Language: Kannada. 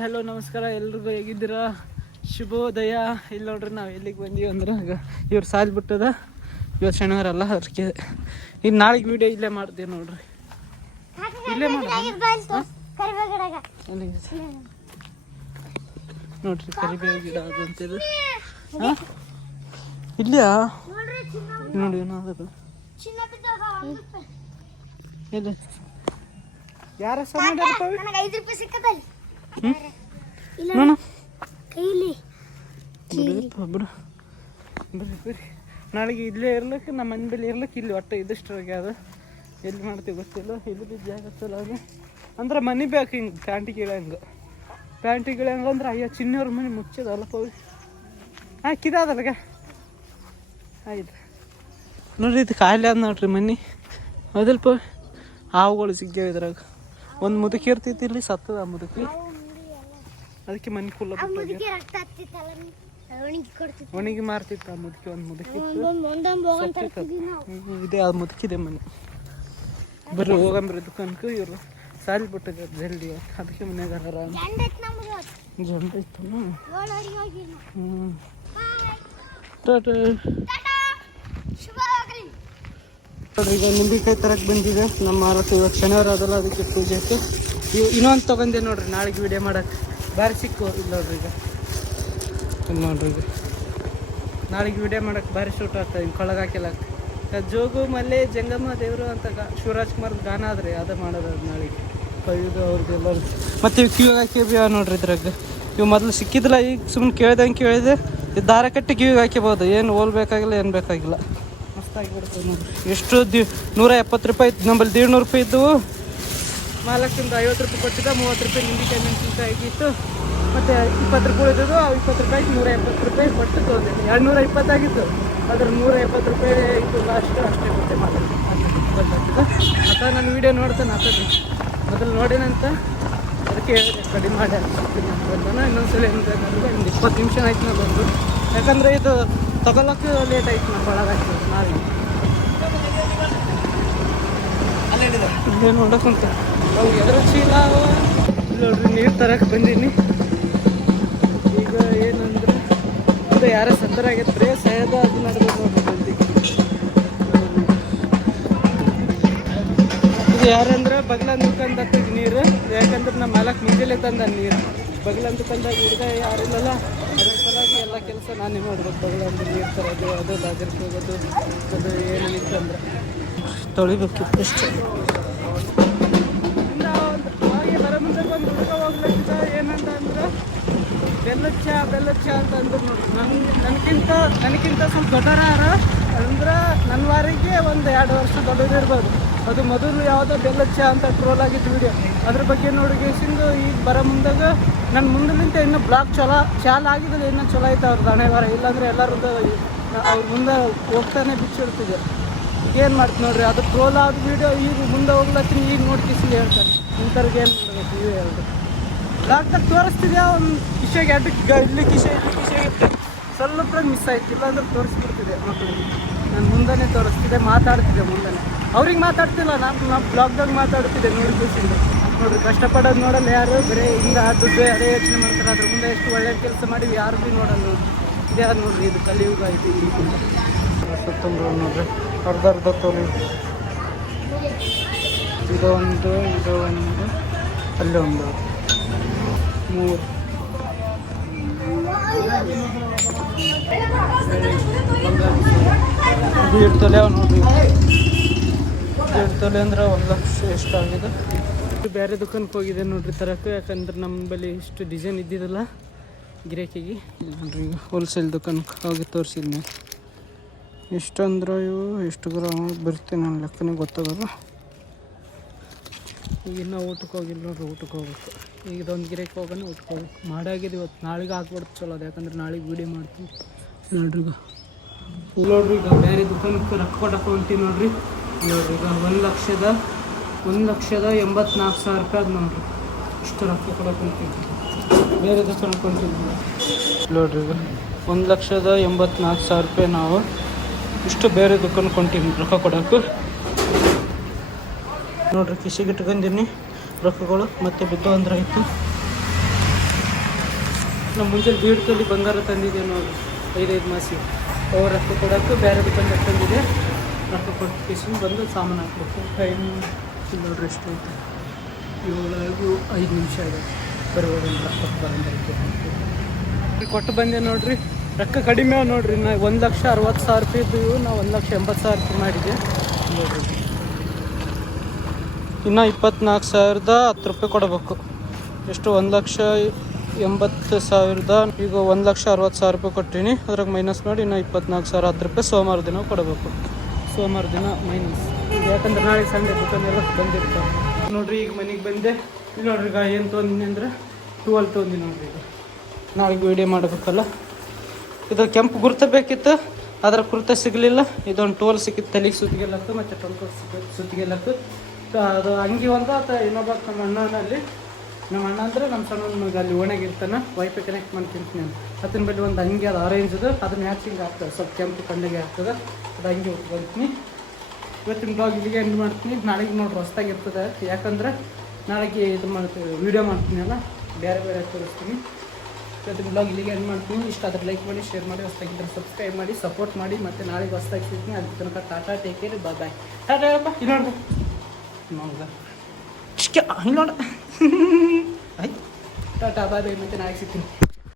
ಹಲೋ ನಮಸ್ಕಾರ ಎಲ್ರಿಗೂ, ಹೇಗಿದ್ದೀರಾ? ಶುಭೋದಯ. ಇಲ್ಲಿ ನೋಡ್ರಿ ನಾವು ಎಲ್ಲಿಗೆ ಬಂದೀವಿ ಅಂದ್ರೆ ಇವ್ರು ಸಾಲಿ ಬಿಟ್ಟದ. ಇವತ್ತು ಶನಿವಾರ ಅಲ್ಲ, ಅದಕ್ಕೆ ಇನ್ನು ನಾಳೆಗೆ ವೀಡಿಯೋ ಇಲ್ಲೇ ಮಾಡ್ತೀವಿ ನೋಡ್ರಿ. ಇಲ್ಲೇ ಮಾಡೋದು ನೋಡ್ರಿ, ಕರಿಬೇವು ಗಿಡ ಅದಂತಿದು. ಹಾಂ ಇಲ್ಲಿಯಾ ನೋಡಿ ಏನಾದ್ರು ಇಲ್ಲ ಯಾರ ಬಿಡು ಬರ್ರಿ. ನಾಳೆಗೆ ಇಲ್ಲೇ ಇರ್ಲಿಕ್ಕೆ, ನಮ್ಮ ಮನೆ ಬಳಿ ಇರ್ಲಿಕ್ಕೆ ಇಲ್ಲಿ ಒಟ್ಟು ಇದಿಷ್ಟ್ರಾಗೆ ಅದು ಎಲ್ಲಿ ಮಾಡ್ತೀವಿ ಗೊತ್ತಿಲ್ಲ. ಇಲ್ಲಿ ಬಿದ್ದು ಜಾಗ ಅದು ಅಂದ್ರೆ ಮನೆ ಬೇಕು. ಹಿಂಗೆ ಪ್ಯಾಂಟಿಗೆ ಇಳಂಗೆ ಅಂದ್ರೆ ಅಯ್ಯೋ ಚಿನ್ನವ್ರ ಮನೆ ಮುಚ್ಚದಲ್ಲ ಪವಿ. ಕಿದಾದಲ್ಗ ಆಯ್ತು ನೋಡ್ರಿ. ಇದು ಖಾಲಿ ಅದ ನೋಡ್ರಿ ಮನೆ. ಹೌದಲ್ಪ, ಹಾವುಗಳು ಸಿಗ್ಯಾವ ಇದ್ರಾಗ. ಒಂದು ಮುದುಕಿ ಇರ್ತೈತಿ ಇಲ್ಲಿ, ಸತ್ತದ ಆ ಮುದುಕಿ. ಅದಕ್ಕೆ ಮನೆ ಫುಲ್ ಒಣಗಿ ಮಾರ್ತಿತ್ತು ಆ ಮುದುಕಿ. ಒಂದು ಮುದುಕಿ ಇದೆ, ಆ ಮುದುಕಿದೆ ಮನೆ. ಬರ್ರಿ ಹೋಗಂಬ್ರಿ ದುಕಾನ್ಗೆ. ಇವರು ಸಾಲಿ ಬಿಟ್ಟಿದೆ ಜಲ್ದಿ, ಅದಕ್ಕೆ ಮನ್ಯಾಗ ಜಂಡ ಇತ್ತು. ಈಗ ನಿಂಬಿಕಾಯಿ ತರಕ್ಕೆ ಬಂದಿದೆ ನಮ್ಮ ಮಾರಕ್ಕೆ. ಇವತ್ತು ಶನಿವಾರ ಅದಲ್ಲ, ಅದಕ್ಕೆ ಪೂಜೆಕ್ಕೆ ಇನ್ನೊಂದು ತೊಗೊಂಡೆ ನೋಡ್ರಿ. ನಾಳೆಗೆ ವಿಡಿಯೋ ಮಾಡಕ್ಕೆ ಭಾರಿ ಸಿಕ್ಕು. ಇಲ್ಲ ನೋಡ್ರಿ, ಇಲ್ಲಿ ನೋಡ್ರಿ, ಈಗ ನಾಳೆಗೆ ವಿಡಿಯೋ ಮಾಡಕ್ಕೆ ಭಾರಿ ಶೂಟ್ ಆಗ್ತದೆ. ಹಿಂಗೆ ಕೊಳಗೆ ಹಾಕಿಲ್ಲಕ್ಕೆ ಜೋಗು ಮಲ್ಲೆ ಜಂಗಮ್ಮ ದೇವರು ಅಂತ ಶಿವರಾಜ್ ಕುಮಾರ್ ಗಾನ ಆದ್ರಿ, ಅದೇ ಮಾಡೋದು ನಾಳೆಗೆ. ಇದು ಅವ್ರದ್ದು ಎಲ್ಲರೂ. ಮತ್ತು ಇವು ಕಿವಿಗೆ ಹಾಕಿ ನೋಡ್ರಿ ಇದ್ರಾಗ. ಇವು ಮೊದಲು ಸಿಕ್ಕಿದ್ದಿಲ್ಲ, ಈಗ ಸುಮ್ಮನೆ ಕೇಳಿದೆ. ಇದು ದಾರ ಕಟ್ಟಿ ಕಿವಿಗೆ ಹಾಕಿಬೋದು. ಏನು ಹೋಲ್ಬೇಕಾಗಿಲ್ಲ, ಏನು ಬೇಕಾಗಿಲ್ಲ. ಮಸ್ತಾಗಿ ಬಿಡ್ತದೆ ನೋಡ್ರಿ. ಎಷ್ಟು 170 ರೂಪಾಯಿ ಇತ್ತು ನಮ್ಮಲ್ಲಿ. 150 ರೂಪಾಯಿ ಇದ್ದವು. ಮಾಲಕ್ಕಿಂದ 50 ರೂಪಾಯಿ ಕೊಟ್ಟಿದ್ದ. 30 ರೂಪಾಯಿ ನಿಂಬಿಕಾಯಿ ಮೆಣಸಿನ್ಕಾಯಿ ಆಗಿತ್ತು. ಮತ್ತು 20 ರೂಪಾಯಿ ಉಳಿದಿದ್ದು. 20 ರೂಪಾಯಿಗೆ 170 ರೂಪಾಯಿ ಕೊಟ್ಟು ತೊಗೊಂಡೆ. 220 ಆಗಿತ್ತು, ಅದ್ರ 170 ರೂಪಾಯಿ ಇತ್ತು ಲಾಸ್ಟ್. ಅಷ್ಟೇ ಮತ್ತೆ ಮಾತಾಡ್ತಿದ್ದ. ನಾನು ವೀಡಿಯೋ ನೋಡ್ತೇನೆ ಮೊದಲು ನೋಡೇನಂತ, ಅದಕ್ಕೆ ಹೇಳಿದೆ ಕಡಿಮೆ ಮಾಡಿ ಹಾಕ್ತೀನಿ ಅಂತ. ಇನ್ನೊಂದ್ಸಲ ಏನು ಬೇಕಂದ್ರೆ ಒಂದು 20 ನಿಮಿಷ ಆಯ್ತು ನಾವು ಬಂದು. ಯಾಕಂದರೆ ಇದು ತಗೊಳಕ್ಕೆ ಲೇಟ್ ಆಯ್ತು. ನಾವು ಒಳಗಾಯ್ತು ನಾಳೆ ಇಲ್ಲೇ ನೋಡಕ್ಕಂತ ಅವು ಎದ್ರ ಚೀಲ ನೋಡ್ರಿ. ನೀರು ತರಕ್ಕೆ ಬಂದೀನಿ. ಈಗ ಏನಂದ್ರೆ ಅದು ಯಾರೋ ಸಂತರಾಗೈತ್ರಿ, ಸಹದ ಅದು ನಡೆದು ನೋಡ್ರಿ ಬಂದು. ಇದು ಯಾರಂದ್ರೆ ಬಗ್ಲಂದು ದುಕಾನ್ದಾಗ ನೀರು. ಯಾಕಂದ್ರೆ ನಮ್ಮ ಮಾಲಕ್ ಮುಂಜಾನೆ ತಂದ ನೀರು. ಬಗ್ಲಂದು ದುಕಾನ್ದಾಗ ಹುಡುಗ ಯಾರಿಲ್ಲಲ್ಲ, ಅದ್ರ ಸಲುವಾಗಿ ಎಲ್ಲ ಕೆಲಸ ನಾನೇ ಮಾಡ್ಬೇಕು. ಬಗ್ಲಂದು ನೀರು ತರೋದು, ಅದು ಲಾಗರ್ಗೆ ಹೋಗೋದು, ಅದು ಏನು ಇತ್ತಂದ್ರೆ ತೊಳಿಬೇಕಿತ್ತು ಅಷ್ಟೇ. ಬರೋ ಮುಂದೆ ಒಂದು ಹುಡುಗ ಹೋಗ್ಲಿಕ್ಕಿದ್ದ. ಏನಂತ ಅಂದ್ರೆ ಬೆಲ್ಲದ ಚಾ ಅಂತ ಅಂದ್ರು ನೋಡ್ರಿ. ನನಗಿಂತ ಸ್ವಲ್ಪ ದೊಡ್ಡರಾರ ಅಂದ್ರೆ ನನ್ನ ವಾರಿಗೆ ಒಂದು 2 ವರ್ಷ ದೊಡ್ಡದಿರ್ಬೋದು. ಅದು ಮೊದಲು ಯಾವುದೋ ಬೆಲ್ಲದ ಚಾ ಅಂತ ಟ್ರೋಲ್ ಆಗಿದ್ದು ವಿಡಿಯೋ. ಅದ್ರ ಬಗ್ಗೆ ನೋಡಿಗೆಸಿಂದು ಈಗ ಬರೋ ಮುಂದಾಗ ನನ್ನ ಮುಂದಲಿಂತ ಇನ್ನೂ ಬ್ಲಾಗ್ ಚಾಲ ಆಗಿದ್ದು ಇನ್ನೂ ಚಲೋ ಐತೆ ಅವ್ರದ್ದು ಹಣೆ ವಾರ. ಇಲ್ಲಾಂದರೆ ಎಲ್ಲರದ್ದು ಅವ್ರ ಮುಂದೆ ಹೋಗ್ತಾನೆ ಬಿಚ್ಚಿಡ್ತಿದೆ. ಏನು ಮಾಡ್ತೀನಿ ನೋಡ್ರಿ, ಅದು ಟ್ರೋಲ್ ಆದ ವಿಡಿಯೋ ಈಗ ಮುಂದೆ ಹೋಗ್ಲತ್ತೀನಿ. ಈಗ ನೋಡ್ಕಿಸಿ ಹೇಳ್ತಾರೆ ಇಂಥವ್ರಿಗೆ ಏನು ಮಾಡಬೇಕು. ಇವೆ ಹೇಳ್ದು ಬ್ಲಾಗ್ದಾಗ ತೋರಿಸ್ತಿದ್ಯಾ. ಒಂದು ಕಿಶೆಗೆ ಇಲ್ಲಿ ಕಿಶೆ ಸ್ವಲ್ಪ ಮಿಸ್ ಆಯ್ತು. ಇಲ್ಲಾಂದ್ರೆ ತೋರಿಸ್ಬಿಡ್ತಿದೆ ಮಕ್ಕಳಿಗೆ. ನಾನು ಮುಂದೆ ತೋರಿಸ್ತಿದ್ದೆ, ಮಾತಾಡ್ತಿದ್ದೆ ಮುಂದೆ. ಅವ್ರಿಗೆ ಮಾತಾಡ್ತಿಲ್ಲ, ನಾನು ಬ್ಲಾಗ್ದಾಗ ಮಾತಾಡ್ತಿದ್ದೆ ನೋಡ್ಕಿಸಿಂದ. ನೋಡ್ರಿ, ಕಷ್ಟಪಡೋದು ನೋಡಲ್ಲ ಯಾರು. ಬರೀ ಹಿಂಗೆ ದುಡ್ಡು ಅದೇ ಯೋಚನೆ ಮಾಡ್ತಾರೆ. ಅದ್ರ ಮುಂದೆ ಎಷ್ಟು ಒಳ್ಳೆಯ ಕೆಲಸ ಮಾಡಿ ಯಾರು ಭೀ ನೋಡಲ್ಲ ನೋಡ್ರಿ. ಇದೇ ಯಾರು ನೋಡ್ರಿ, ಇದು ಕಲಿಯುಗ ಐತಿ. ಸುತ್ತಂದ್ರೆ ನೋಡ್ರಿ ಅರ್ಧ ತೋಲಿ. ಇದೊಂದು ಅಲ್ಲೇ ಒಂದು 3 ತೊಲೆ ಅವ ನೋಡ್ರಿ. 1.5 ತೊಲೆ ಅಂದ್ರೆ 1 ಲಕ್ಷ ಎಷ್ಟಾಗಿದೆ. ಬೇರೆ ದುಕಾನ್ಗೆ ಹೋಗಿದೆ ನೋಡ್ರಿ ತರಕ್ಕೆ. ಯಾಕಂದ್ರೆ ನಮ್ಮ ಬಳಿ ಇಷ್ಟು ಡಿಸೈನ್ ಇದ್ದಿದ್ದಲ್ಲ ಗಿರಾಕಿಗೆ. ಇಲ್ಲ ನೋಡ್ರಿ, ಈಗ ಹೋಲ್ಸೇಲ್ ದುಕಾನ್ಗೆ ಹೋಗಿ ತೋರಿಸಿದ್ನಿ. ಎಷ್ಟು ಅಂದ್ರೆ ಇವು ಎಷ್ಟು ಗ್ರಾಮ್ ಬರ್ತೀನಿ ನನ್ನ ಲೆಕ್ಕನೇ ಗೊತ್ತಾಗಲ್ಲ. ಈಗ ಇನ್ನೂ ಊಟಕ್ಕೆ ಹೋಗಿಲ್ಲ ನೋಡ್ರಿ. ಊಟಕ್ಕೆ ಹೋಗ್ಬೇಕು. ಈಗ ಇದೊಂದು ಗಿರಾಕಿ ಹೋಗೋಣ, ಊಟಕ್ಕೆ ಹೋಗ್ಬೇಕು. ಮಾಡಾಗಿದೆ ಇವತ್ತು. ನಾಳೆಗೆ ಹಾಕ್ಬಿಡ್ತು ಚಲೋ ಅದು. ಯಾಕಂದ್ರೆ ನಾಳೆಗೆ ವೀಡಿಯೋ ಮಾಡ್ತೀವಿ ನೋಡ್ರಿ. ಈಗ ನೋಡ್ರಿ, ಈಗ ಬೇರೆ ದುಕಾನಕ್ಕೆ ರೊಕ್ಕ ಕೊಡಕ್ಕೆ ಹೊಂಟೀವಿ ನೋಡ್ರಿ. ನೋಡ್ರಿ, ಈಗ 1,84,000 ರೂಪಾಯಿ ಅದು ನೋಡ್ರಿ. ಇಷ್ಟು ರೊಕ್ಕ ಕೊಡಕ್ಕೆ ಹೊಂಟೀವಿ. ಬೇರೆ ದುಕಾನಕ್ಕೆ ಹೊಂಟೀವಿ ನೋಡ್ರಿ. ಈಗ 1,84,000 ರೂಪಾಯಿ ನಾವು ಇಷ್ಟು ಬೇರೆ ದುಕಾನ್ ಕೊಂಟೀನಿ ರೊಕ್ಕ ಕೊಡೋಕೆ. ನೋಡ್ರಿ, ಕಿಶೆಗೆ ಇಟ್ಕೊಂಡಿನಿ ರೊಕ್ಕಗಳು. ಮತ್ತೆ ಬಿದ್ದು ಅಂದ್ರೆ ಆಯಿತು. ನಮ್ಮ ಮುಂಚೆಲಿ ಬೀಡ್ತಲ್ಲಿ ಬಂಗಾರ ತಂದಿದೆ ನೋಡಿ 5 ಮಾಸಿ ಅವ್ರ ರೊಕ್ಕ ಕೊಡೋಕ್ಕೂ ಬೇರೆ ದುಕಾನ್ ತಂದಿದೆ. ರೊಕ್ಕ ಕೊಟ್ಟು ಕಿಸ್ಕೊಂಡು ಬಂದು ಸಾಮಾನು ಹಾಕ್ಬೇಕು. ಟೈಮ್ ನೋಡ್ರಿ ಎಷ್ಟು ಐತೆ 7:05 ಇದೆ. ಬರುವಾಗ ರೊಕ್ಕ ಬಂದೈತೆ ಕೊಟ್ಟು ಬಂದೆ ನೋಡ್ರಿ. ರೊಕ್ಕ ಕಡಿಮೆ ಅವ ನೋಡ್ರಿ. ನಾ 1,60,000 ರೂಪಾಯಿದ್ದು ನಾವು 1,80,000 ರೂಪಾಯಿ ಮಾಡಿದೆ ನೋಡ್ರಿ. ಇನ್ನು 24,010 ರೂಪಾಯಿ ಕೊಡಬೇಕು. ಎಷ್ಟು 1,80,000 ಈಗ 1,60,000 ರೂಪಾಯಿ ಕೊಟ್ಟೀನಿ. ಅದ್ರಾಗ ಮೈನಸ್ ಮಾಡಿ ಇನ್ನು 24,010 ರೂಪಾಯಿ ಸೋಮವಾರ ದಿನ ಕೊಡಬೇಕು. ಸೋಮವಾರ ದಿನ ಮೈನಸ್. ಯಾಕಂದ್ರೆ ನಾಳೆ ಸಂಡೆ ದುಕಾನೆಲ್ಲ ಬಂದಿರ್ತಾರೆ ನೋಡ್ರಿ. ಈಗ ಮನೆಗೆ ಬಂದೆ. ಇಲ್ಲಿ ನೋಡ್ರಿ ಈಗ ಏನು ತೊಗೊಂಡಿನಿ ಅಂದ್ರೆ 12 ತೊಗೊಂಡಿನಿ ನೋಡ್ರಿ. ಈಗ ನಾಳೆಗೆ ವೀಡಿಯೋ ಮಾಡಬೇಕಲ್ಲ. ಇದು ಕೆಂಪು ಗುರ್ತ ಬೇಕಿತ್ತು, ಅದರ ಕುರ್ತ ಸಿಗಲಿಲ್ಲ. ಇದೊಂದು 12 ಸಿಕ್ಕಿತ್ತು. ತಲೆಗೆ ಸುತ್ತಿಗೆಲ್ಲತ್ತು ಮತ್ತು ಟೊಂಕ ಸುತ್ತಿಗೆಲ್ಲತ್ತು. ಅದು ಅಂಗಿ ಒಂದು ಅಥವಾ ಇನ್ನೊಬ್ಬ ನಮ್ಮ ಅಣ್ಣನಲ್ಲಿ, ನಮ್ಮ ಅಣ್ಣ ಅಂದರೆ ನಮ್ಮ ಸಣ್ಣ ಮಗ ಅಲ್ಲಿ ಓಣೆಗಿರ್ತಾನೆ. ವೈಫೈ ಕನೆಕ್ಟ್ ಮಾಡ್ತಿರ್ತೀನಿ ನಾನು. ಅದನ್ನ ಬಳಿ ಒಂದು ಅಂಗಿ ಅದು ಆರೆಂಜದು, ಅದು ಮ್ಯಾಚಿಂಗ್ ಆಗ್ತದೆ. ಸ್ವಲ್ಪ ಕೆಂಪು ಕಣ್ಣಿಗೆ ಆಗ್ತದೆ. ಅದು ಅಂಗಿ ಉಟ್ಕೊಳ್ತೀನಿ. ಇವತ್ತಿನ ಬ್ಲಾಗ್ ಇಲ್ಲಿಗೆ ಎಂಡ್ ಮಾಡ್ತೀನಿ. ನಾಳೆಗೆ ನೋಡ್ರಿ ಹೊಸ್ದಾಗಿರ್ತದೆ. ಯಾಕಂದ್ರೆ ನಾಳೆಗೆ ಇದು ಮಾಡ್ತೀವಿ, ವೀಡಿಯೋ ಮಾಡ್ತೀನಿ ಅಲ್ಲ, ಬೇರೆ ಬೇರೆ ತೋರಿಸ್ತೀನಿ. ಇವತ್ತಿನ ಬ್ಲಾಗ್ ಇಲ್ಲಿಗೆ ಎಂಡ್ ಮಾಡ್ತೀನಿ. ಇಷ್ಟ ಆದರೆ ಲೈಕ್ ಮಾಡಿ, ಶೇರ್ ಮಾಡಿ, ಹೊಸ್ದಾಗಿದ್ದರೆ ಸಬ್ಸ್ಕ್ರೈಬ್ ಮಾಡಿ, ಸಪೋರ್ಟ್ ಮಾಡಿ. ಮತ್ತು ನಾಳೆಗೆ ಹೊಸ್ದಾಗಿ ಸಿಗ್ತೀನಿ. ಅದಕ್ಕೆ ತನಕ ಟಾಟಾ, ಟೇಕ್ ಕೇರ್, ಬಾಯ್. ಟಾಟಾ ಹೇಳಪ್ಪ. ಇಲ್ಲಿ ನೋಡ್ರಿ ನೋಡ ಇಲ್ಲಿ ನೋಡ ಆಯ್ತು. ಟಾಟಾ ಬಾಯ್. ಮತ್ತೆ ನಾಳೆಗೆ ಸಿಗ್ತೀನಿ.